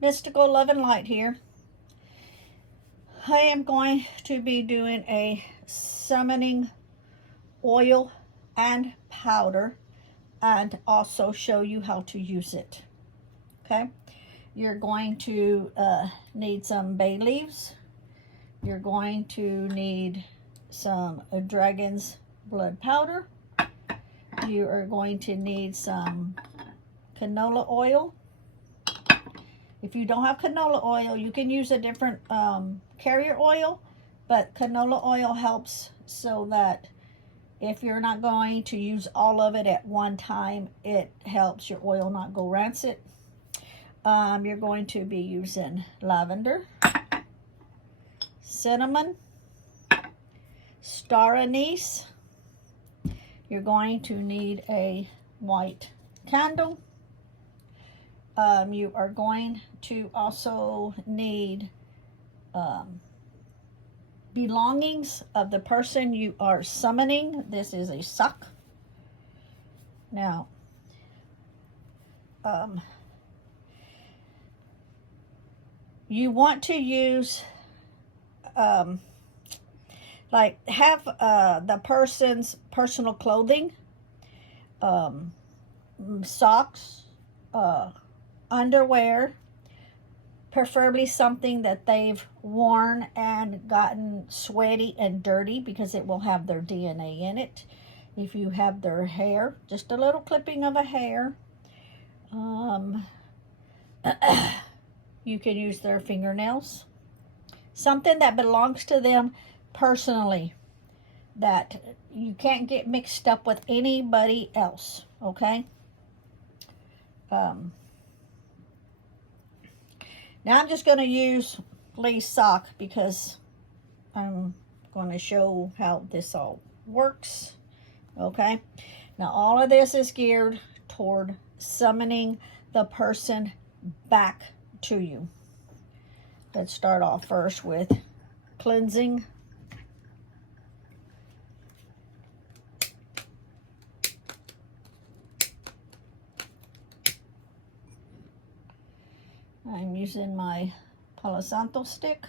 Mystical Love and Light here. I am going to be doing a summoning oil and powder and also show you how to use it. Okay, you're going to need some bay leaves. You're going to need some dragon's blood powder. You are going to need some canola oil. If you don't have canola oil, you can use a different carrier oil, but canola oil helps so that if you're not going to use all of it at one time, it helps your oil not go rancid. You're going to be using lavender, cinnamon, star anise. You're going to need a white candle. You are going to also need belongings of the person you are summoning. This is a sock. Now, you want to use, like, have the person's personal clothing, socks, underwear, preferably something that they've worn and gotten sweaty and dirty because it will have their DNA in it. If you have their hair, just a little clipping of a hair. You can use their fingernails. Something that belongs to them personally, that you can't get mixed up with anybody else, okay? Now I'm just going to use lace sock because I'm going to show how this all works. Okay. Now all of this is geared toward summoning the person back to you. Let's start off first with cleansing. I'm using my Palo Santo stick.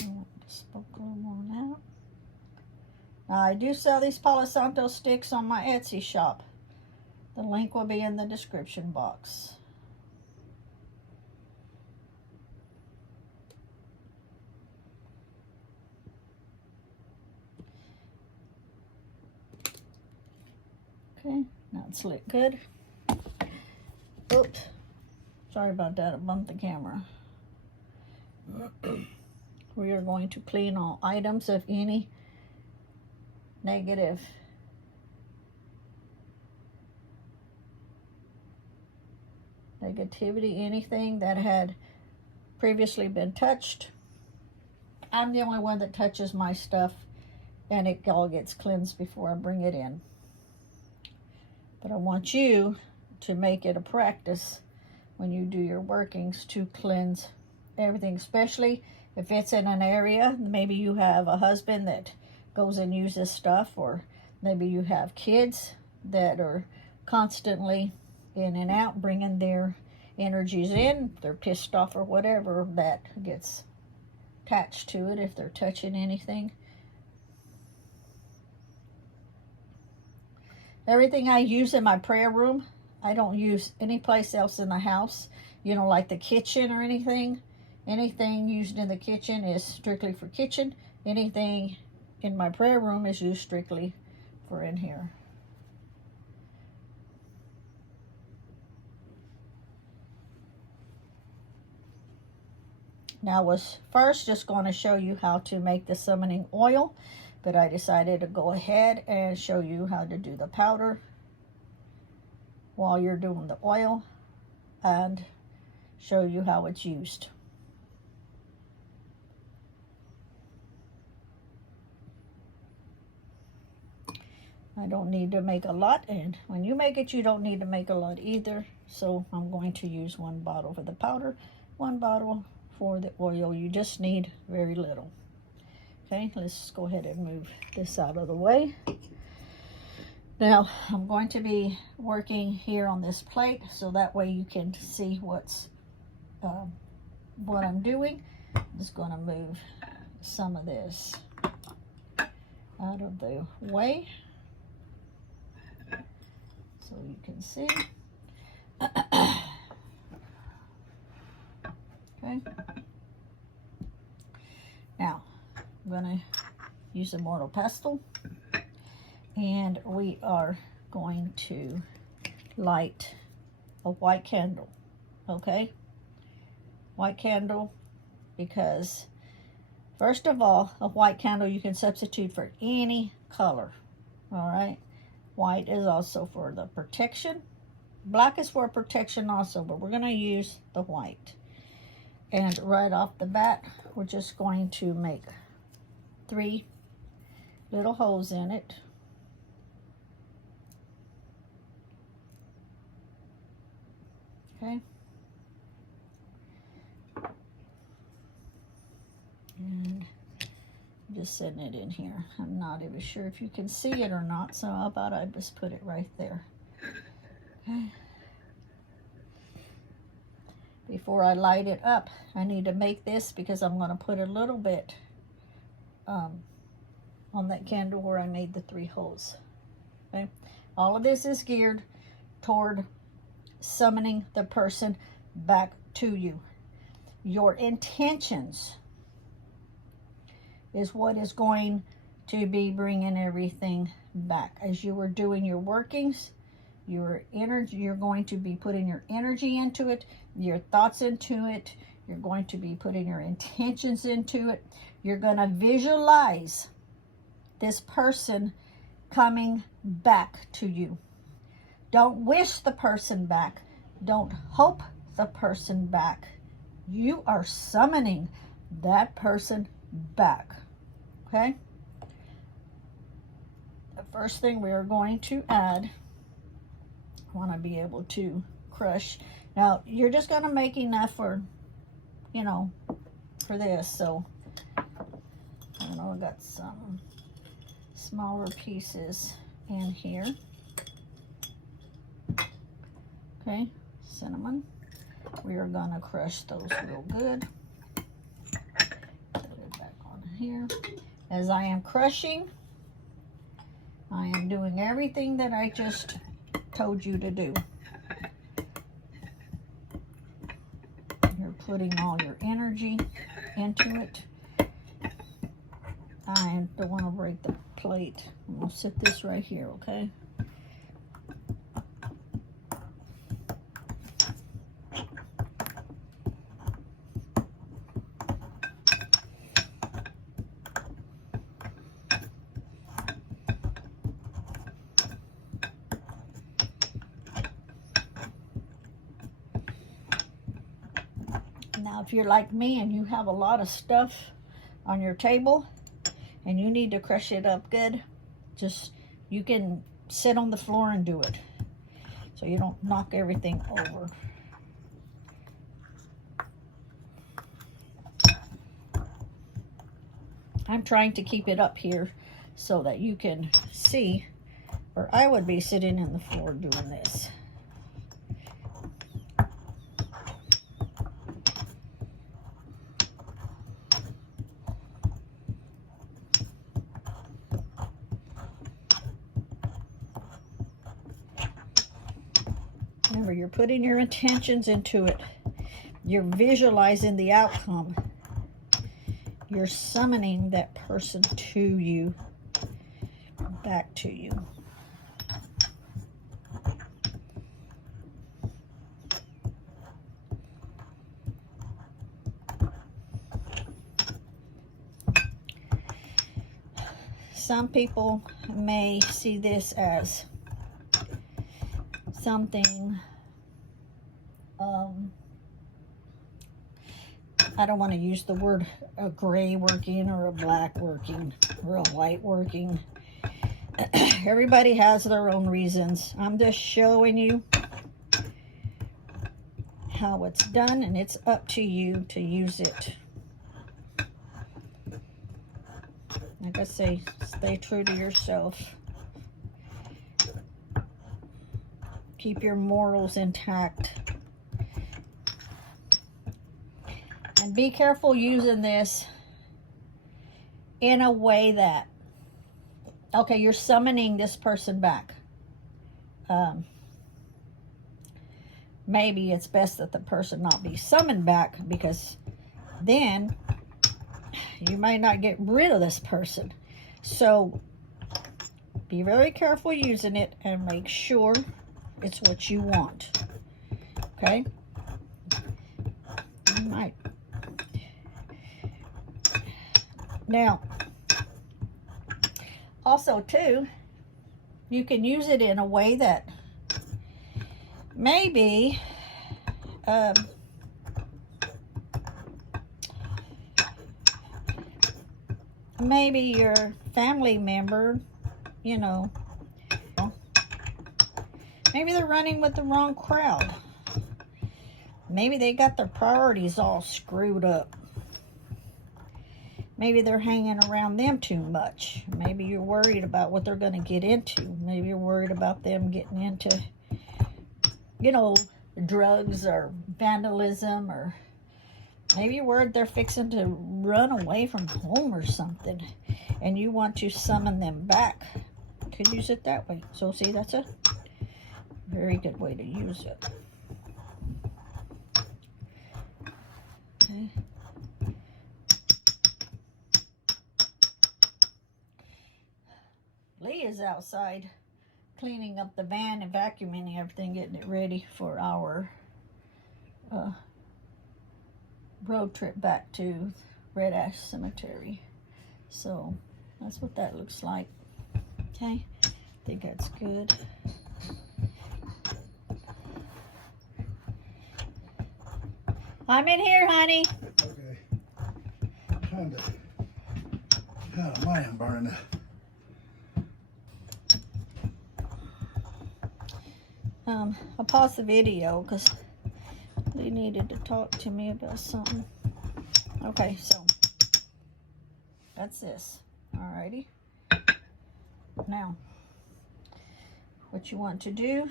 I want to smoke a little more now. Now I do sell these Palo Santo sticks on my Etsy shop. The link will be in the description box. Okay, now it's lit good. Oops, sorry about that, I bumped the camera. We are going to clean all items of any negativity, anything that had previously been touched. I'm the only one that touches my stuff, and it all gets cleansed before I bring it in. But I want you to make it a practice when you do your workings to cleanse everything, especially if it's in an area. Maybe you have a husband that goes and uses stuff, or maybe you have kids that are constantly in and out, bringing their energies in. They're pissed off or whatever, that gets attached to it if they're touching anything. Everything I use in my prayer room, I don't use any place else in the house. You know, like the kitchen or anything. Anything used in the kitchen is strictly for kitchen. Anything in my prayer room is used strictly for in here. Now I was first just going to show you how to make the summoning oil, but I decided to go ahead and show you how to do the powder while you're doing the oil and show you how it's used. I don't need to make a lot, and when you make it, you don't need to make a lot either. So I'm going to use one bottle for the powder 1 bottle for the oil. You just need very little. Okay, let's go ahead and move this out of the way. Now, I'm going to be working here on this plate so that way you can see what I'm doing. I'm just going to move some of this out of the way so you can see. Okay. Now, I'm going to use a mortar pestle, and we are going to light a white candle. Okay? White candle, because first of all, a white candle you can substitute for any color. All right? White is also for the protection. Black is for protection also, but we're going to use the white. And right off the bat, we're just going to make 3 little holes in it. Okay. And I'm just setting it in here. I'm not even sure if you can see it or not, so I thought I'd just put it right there. Okay. Before I light it up, I need to make this because I'm going to put a little bit on that candle where I made the 3 holes. Okay. All of this is geared toward summoning the person back to you. Your intentions is what is going to be bringing everything back. As you are doing your workings, your energy, you're going to be putting your energy into it, your thoughts into it. You're going to be putting your intentions into it. You're going to visualize this person coming back to you. Don't wish the person back. Don't hope the person back. You are summoning that person back. Okay? The first thing we are going to add, I want to be able to crush. Now, you're just going to make enough for, you know, for this. So, I know I got some smaller pieces in here. Okay, cinnamon. We are going to crush those real good. Put it back on here. As I am crushing, I am doing everything that I just told you to do. You're putting all your energy into it. I don't want to break the plate. I'm going to set this right here, okay? Now, if you're like me and you have a lot of stuff on your table and you need to crush it up good, just, you can sit on the floor and do it so you don't knock everything over. I'm trying to keep it up here so that you can see, or I would be sitting in the floor doing this. Remember, you're putting your intentions into it. You're visualizing the outcome. You're summoning that person to you, back to you. Some people may see this as something, I don't want to use the word a gray working or a black working or a white working. Everybody has their own reasons. I'm just showing you how it's done, and it's up to you to use it. Like I say, stay true to yourself. Keep your morals intact. And be careful using this in a way that, okay, you're summoning this person back. Maybe it's best that the person not be summoned back, because then you might not get rid of this person. So be very careful using it and make sure it's what you want. Okay? You might. Now, also too, you can use it in a way that maybe maybe your family member, you know, maybe they're running with the wrong crowd. Maybe they got their priorities all screwed up. Maybe they're hanging around them too much. Maybe you're worried about what they're going to get into. Maybe you're worried about them getting into, you know, drugs or vandalism, or maybe you're worried they're fixing to run away from home or something, and you want to summon them back. You could use it that way. So see, that's a very good way to use it. Okay. Lee is outside cleaning up the van and vacuuming everything, getting it ready for our road trip back to Red Ash Cemetery. So that's what that looks like. Okay, I think that's good. I'm in here, honey. Okay. Trying to, mine I'm burning. I'll pause the video because they needed to talk to me about something. Okay, so that's this. Alrighty. Now, what you want to do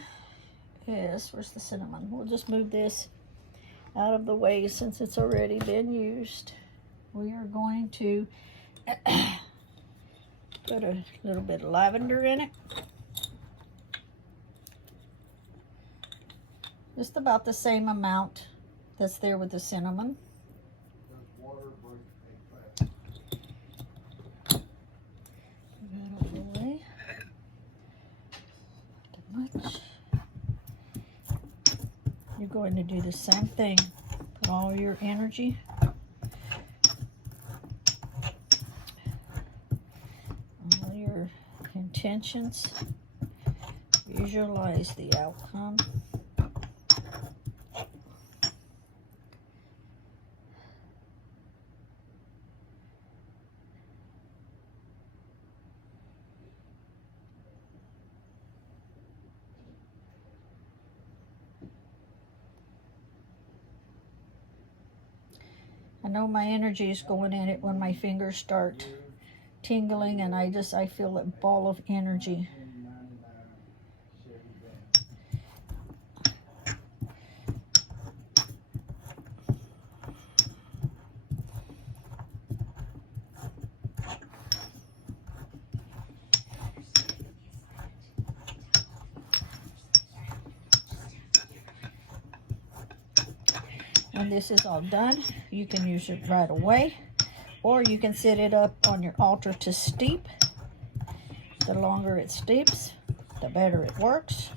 is, where's the cinnamon? We'll just move this out of the way since it's already been used. We are going to put a little bit of lavender in it. Just about the same amount that's there with the cinnamon. Put that out of the way. Not too much. You're going to do the same thing. Put all your energy, all your intentions, visualize the outcome. I know my energy is going in it when my fingers start tingling, and I feel a ball of energy. When this is all done, you can use it right away, or you can set it up on your altar to steep. The longer it steeps, the better it works.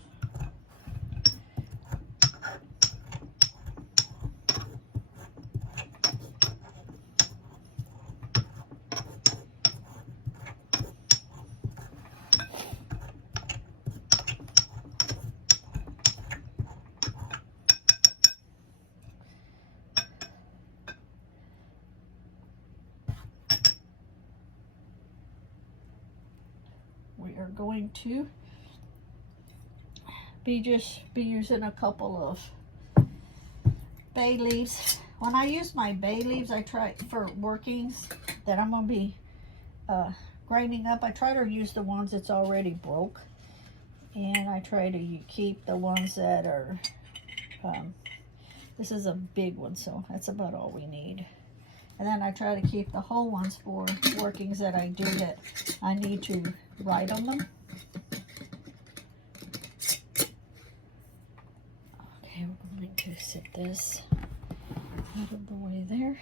We are going to be using a couple of bay leaves. When I use my bay leaves, I try for workings that I'm going to be grinding up. I try to use the ones that's already broke, and I try to keep the ones that are, this is a big one, so that's about all we need. And then I try to keep the whole ones for workings that I do that I need to write on them. Okay, we're going to set this out of the way there.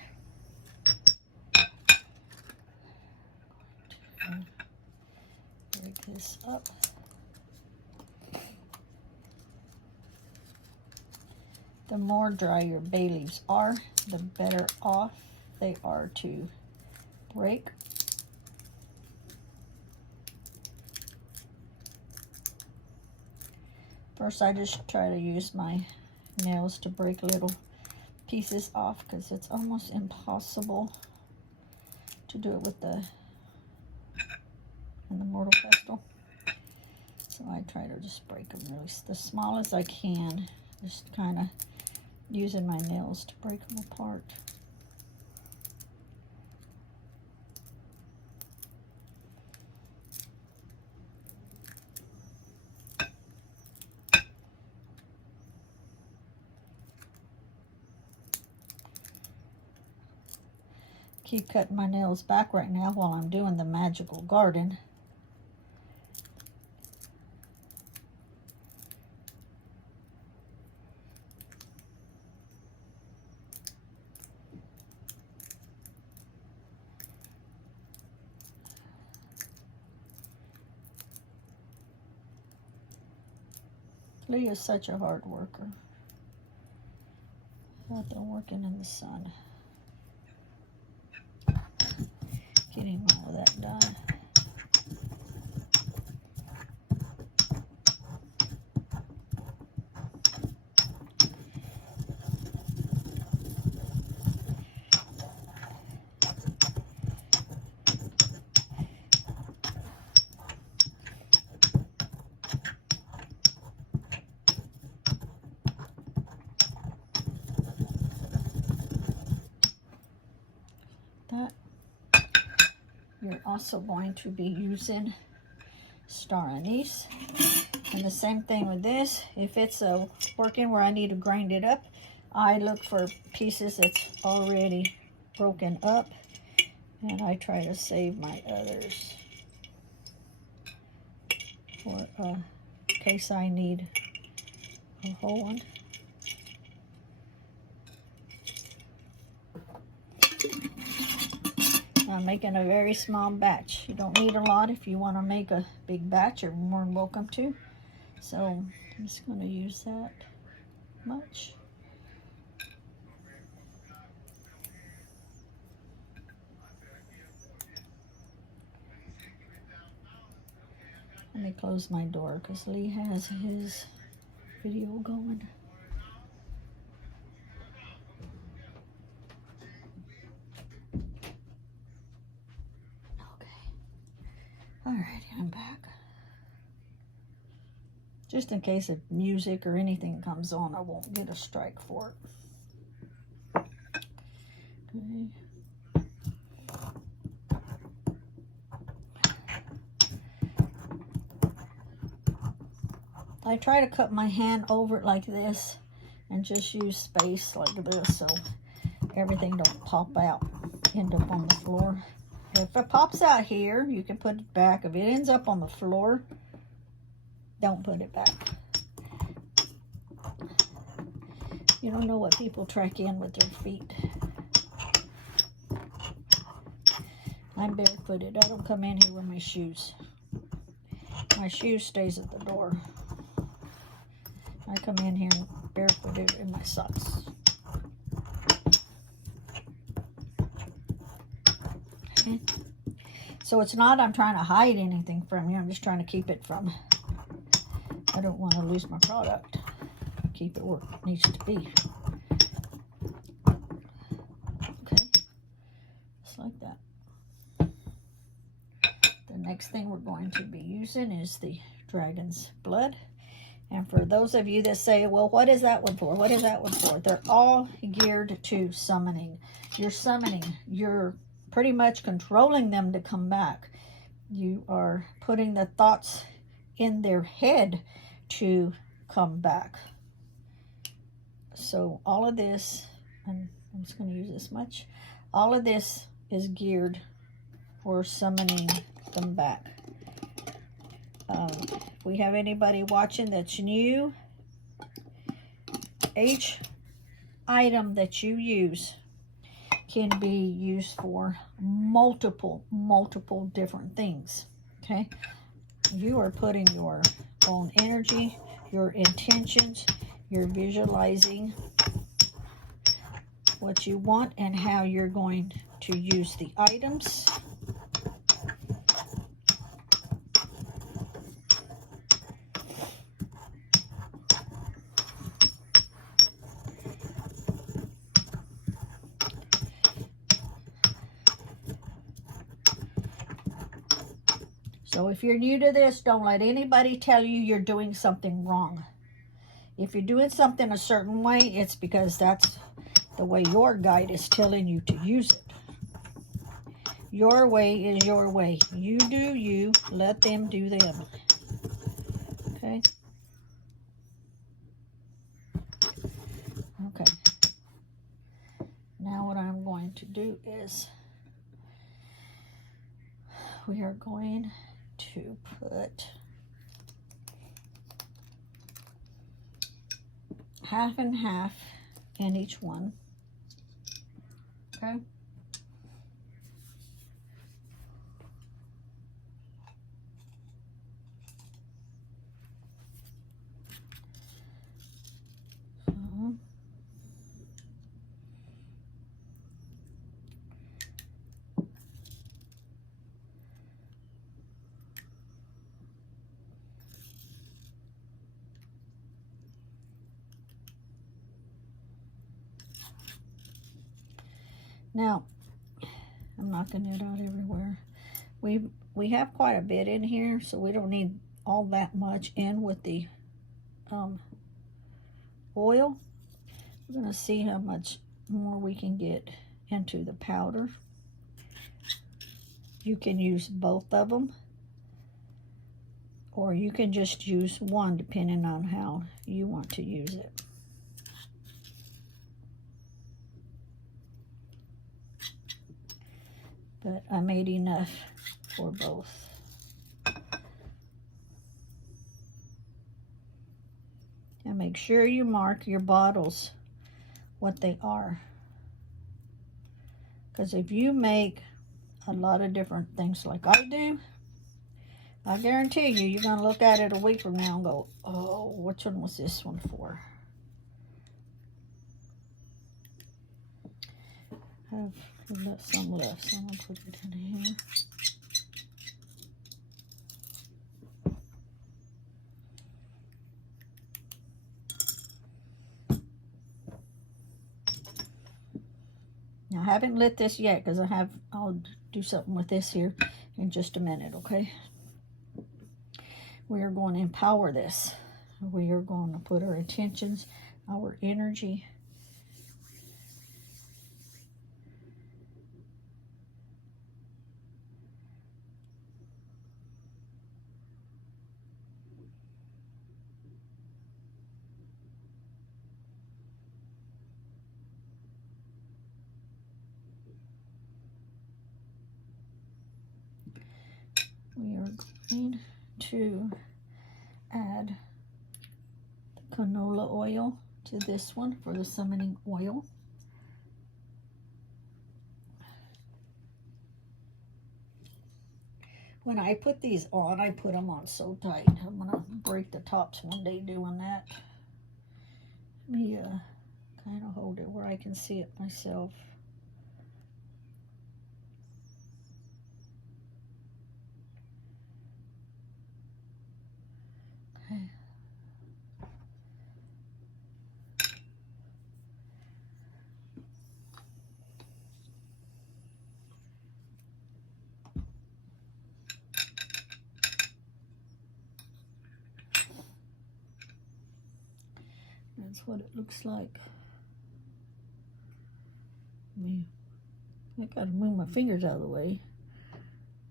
Break this up. The more dry your bay leaves are, the better off they are to break. First, I just try to use my nails to break little pieces off because it's almost impossible to do it with the mortar pestle. So I try to just break them really the smallest I can, just kind of using my nails to break them apart. Keep cutting my nails back right now while I'm doing the magical garden. Lee is such a hard worker. Out there working in the sun. Getting all of that done. That. You're also going to be using star anise. And the same thing with this. If it's a working where I need to grind it up, I look for pieces that's already broken up, and I try to save my others for in case I need a whole one. I'm making a very small batch. You don't need a lot. If you want to make a big batch, you're more than welcome to. So I'm just going to use that much. Let me close my door because Lee has his video going. Alright, I'm back. Just in case if music or anything comes on, I won't get a strike for it. Okay. I try to cut my hand over it like this and just use space like this so everything don't pop out, end up on the floor. If it pops out here, you can put it back. If it ends up on the floor, don't put it back. You don't know what people track in with their feet. I'm barefooted. I don't come in here with my shoes. My shoes stays at the door. I come in here barefooted in my socks. Okay. So it's not I'm trying to hide anything from you. I'm just trying to keep it from, I don't want to lose my product. Keep it where it needs to be. Okay, just like that. The next thing we're going to be using is the dragon's blood. And for those of you that say, well, what is that one for? What is that one for? They're all geared to summoning. You're summoning. You're pretty much controlling them to come back. You are putting the thoughts in their head to come back. So all of this, and I'm just going to use this much, all of this is geared for summoning them back. If we have anybody watching that's new, each item that you use can be used for multiple different things. Okay, you are putting your own energy, your intentions, you're visualizing what you want and how you're going to use the items. So if you're new to this, don't let anybody tell you you're doing something wrong. If you're doing something a certain way, it's because that's the way your guide is telling you to use it. Your way is your way. You do you, let them do them. Okay? Okay. Now what I'm going to do is we are going to put half and half in each one. Okay? Now, I'm knocking it out everywhere. We have quite a bit in here, so we don't need all that much in with the oil. We're going to see how much more we can get into the powder. You can use both of them, or you can just use one depending on how you want to use it. But I made enough for both. And make sure you mark your bottles what they are. Because if you make a lot of different things like I do, I guarantee you, you're going to look at it a week from now and go, oh, which one was this one for? I've got some left, so I'm going to put it in here. Now, I haven't lit this yet because I'll do something with this here in just a minute, okay? We are going to empower this. We are going to put our intentions, our energy. We are going to add the canola oil to this one for the summoning oil. When I put these on, I put them on so tight. I'm going to break the tops one day doing that. Let me kind of hold it where I can see it myself. Okay. That's what it looks like. I gotta move my fingers out of the way.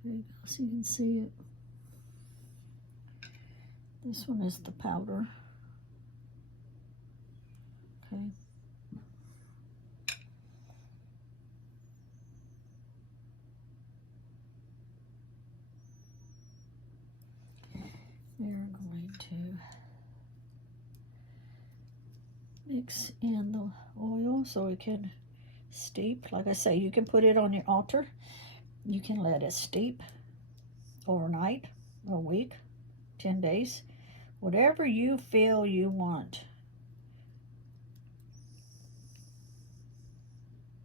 There you go, so you can see it. This one is the powder. Okay. We're going to mix in the oil so it can steep. Like I say, you can put it on your altar. You can let it steep overnight, a week, 10 days, whatever you feel you want.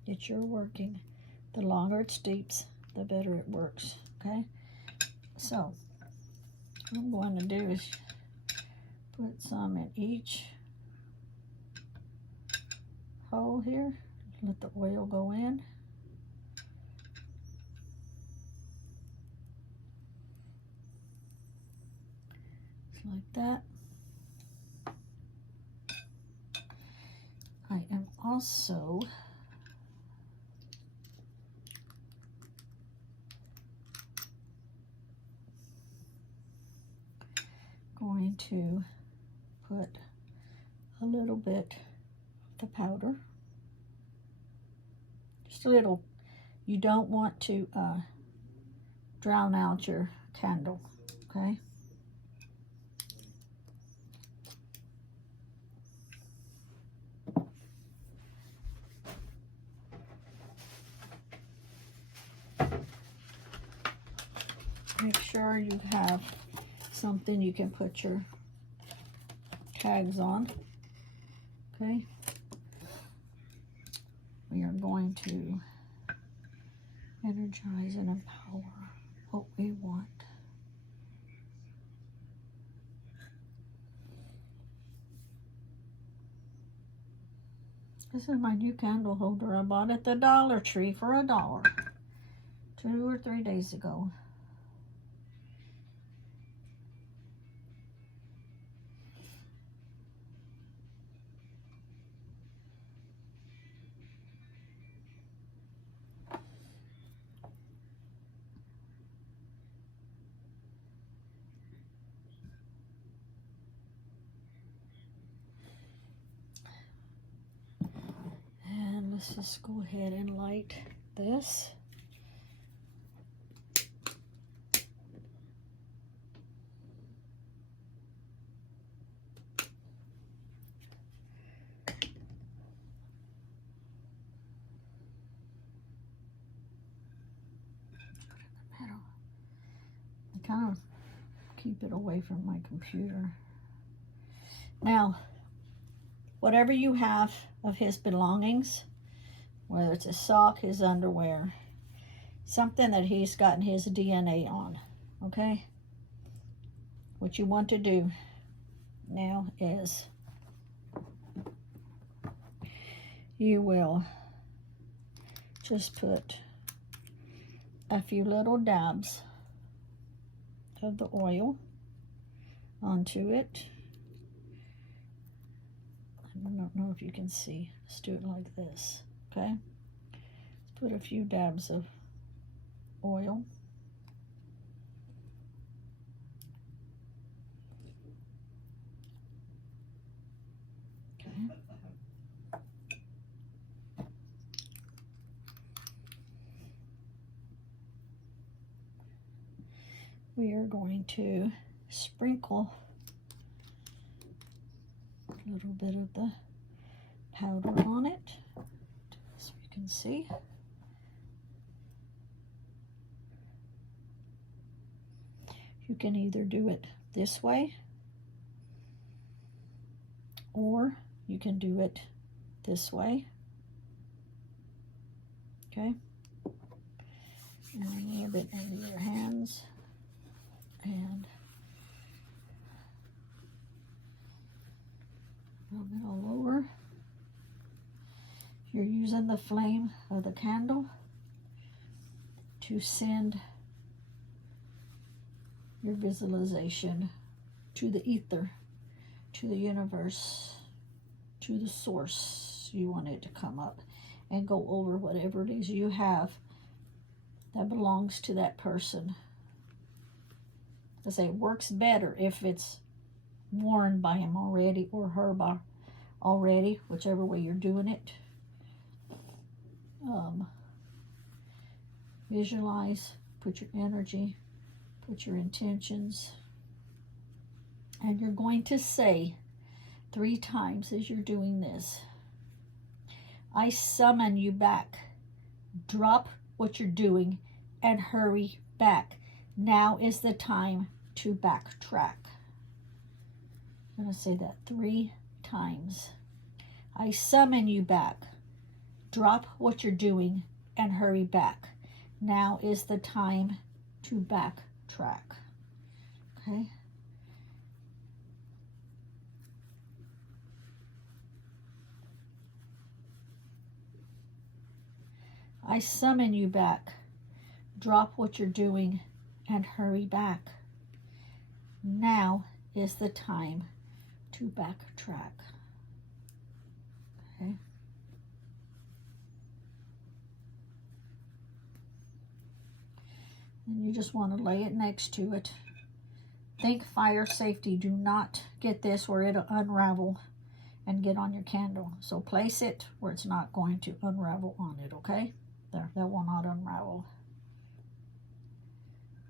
It's your working. The longer it steeps, the better it works, okay? So, what I'm going to do is put some in each hole here. Let the oil go in. Just like that. I am also going to put a little bit of the powder, just a little. You don't want to drown out your candle, okay? Make sure you have something you can put your tags on, okay? We are going to energize and empower what we want. This is my new candle holder I bought at the Dollar Tree for $1 2 or 3 days ago. And let's just go ahead and light this. I kind of keep it away from my computer. Now, whatever you have of his belongings, whether it's his sock, his underwear, something that he's gotten his DNA on, okay? What you want to do now is you will just put a few little dabs of the oil onto it. I don't know if you can see. Let's do it like this, okay? Let's put a few dabs of oil. Okay. We are going to sprinkle a little bit of the powder on it, so you can see. You can either do it this way, or you can do it this way, okay? And a little bit into your hands, and a little bit all over. You're using the flame of the candle to send your visualization to the ether, to the universe, to the source. You want it to come up and go over whatever it is you have that belongs to that person. I say it works better if it's worn by him already or her by already, whichever way you're doing it. Visualize, put your energy, put your intentions, and you're going to say 3 times as you're doing this, I summon you back. Drop what you're doing and hurry back. Now is the time to backtrack. I'm going to say that 3 times. I summon you back. Drop what you're doing and hurry back. Now is the time to backtrack. Okay? I summon you back. Drop what you're doing and hurry back. Now is the time to backtrack. Okay? And you just want to lay it next to it. Think fire safety. Do not get this where it'll unravel and get on your candle. So place it where it's not going to unravel on it, okay? There, that will not unravel.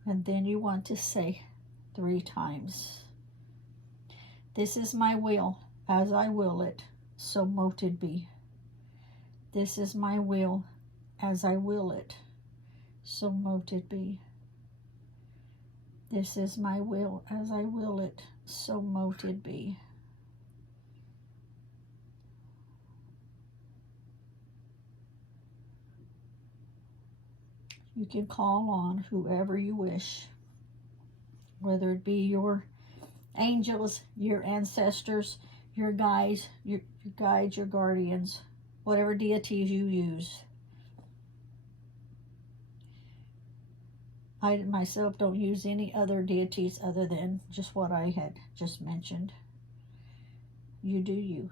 And then you want to say 3 times. This is my will, as I will it, so mote it be. This is my will, as I will it, so mote it be. This is my will, as I will it, so mote it be. You can call on whoever you wish, whether it be your angels, your ancestors, your guides, your guardians, whatever deities you use. I myself don't use any other deities other than just what I had just mentioned. You do you.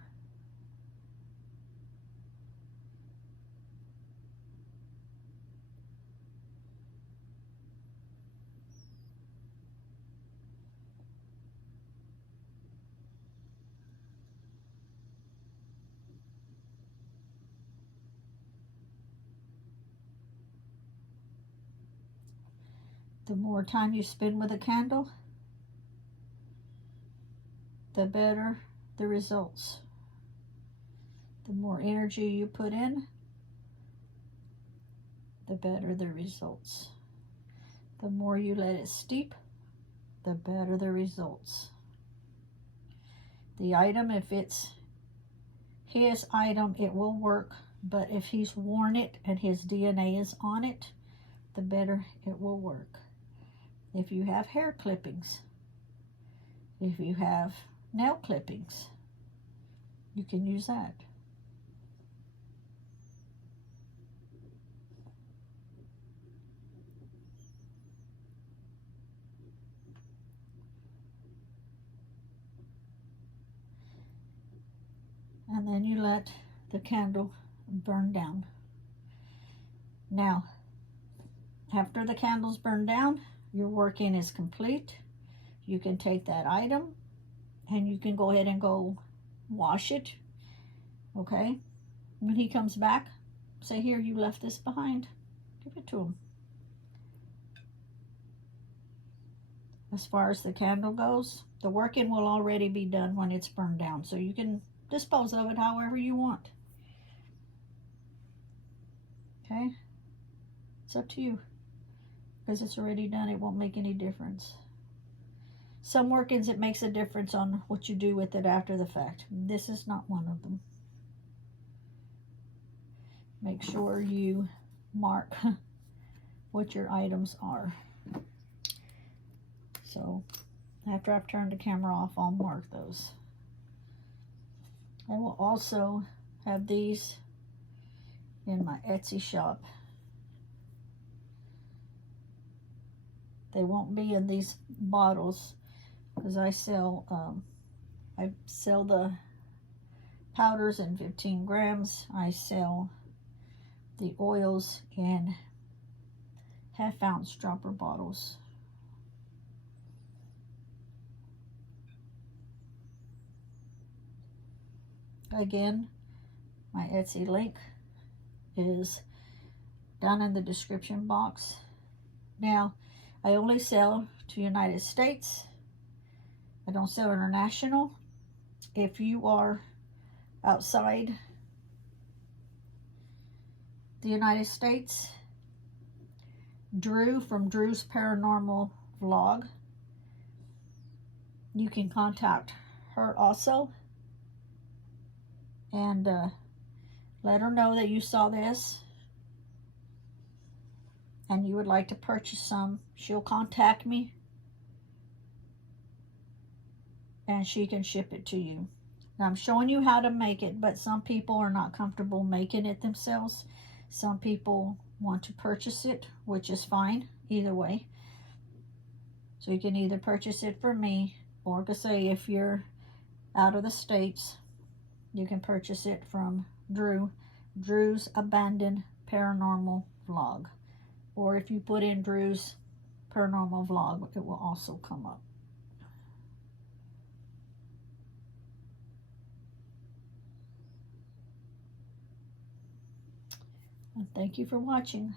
The more time you spend with a candle, the better the results. The more energy you put in, the better the results. The more you let it steep, the better the results. The item, if it's his item, it will work, but if he's worn it and his DNA is on it, the better it will work. If you have hair clippings, if you have nail clippings, you can use that. And then you let the candle burn down. Now, after the candles burn down, your working is complete. You can take that item and you can go ahead and go wash it. Okay? When he comes back, say, here, you left this behind. Give it to him. As far as the candle goes, the working will already be done when it's burned down. So you can dispose of it however you want. Okay? It's up to you. Because it's already done, it won't make any difference. Some workings, it makes a difference on what you do with it after the fact. This is not one of them. Make sure you mark what your items are. So, after I've turned the camera off, I'll mark those. I will also have these in my Etsy shop. They won't be in these bottles because I sell the powders in 15 grams. I sell the oils in half-ounce dropper bottles. Again, my Etsy link is down in the description box. Now, I only sell to United States. I don't sell international. If you are outside the United States, Drew from Drew's Paranormal Vlog, you can contact her also, and let her know that you saw this and you would like to purchase some. She'll contact me and she can ship it to you. Now, I'm showing you how to make it, but some people are not comfortable making it themselves. Some people want to purchase it, which is fine either way. So you can either purchase it from me, or to say if you're out of the States, you can purchase it from Drew's Abandoned Paranormal Vlog. Or if you put in Drew's Paranormal Vlog, it will also come up. And thank you for watching.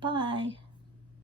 Bye.